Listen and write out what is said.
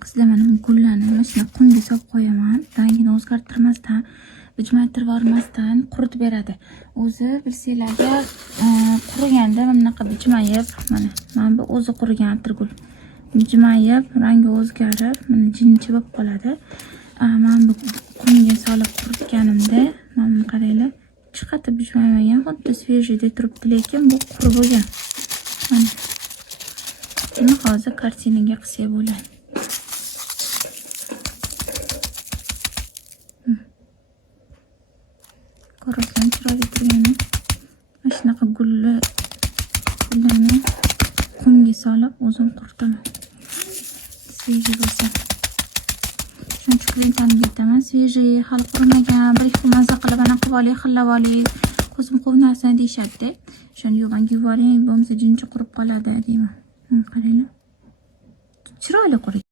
Qizlar mana bu gullarni mana shunday qumga solib qo'yaman. Rangini o'zgartirmasdan, bijmaytirib yubormasdan quritib beradi. O'zi bilsanglarga quriganda mana bunaqa bijmayib, mana bu o'zi qurigan atirgul. Bijmayib, rangi o'zgarib, mana jinchi bo'lib qoladi. Men bu qumga solib quritganimda, mana qaranglar, chiqatib bijmaymagan, xuddi svejiyda turibdi, lekin bu qurib bo'lgan. Mana buni hozir kartinaga qilsak bo'ladi. Ko'rasizlar, chiroyli turgani. Mana shunaqa gullarni qumga solib o'zim quritaman. Svejiy bo'lsa. Shuncha lentani bitaman. Svejiy hali qurimagan, bir ikki maza qilib ana qilib oling, xillab oling. Ko'zim quvnasin deyishadi. Shuni yuvib yuboring, bo'lmasa jinchi qurib qoladi deyman. Qaranglar. Chiroyli quriydi.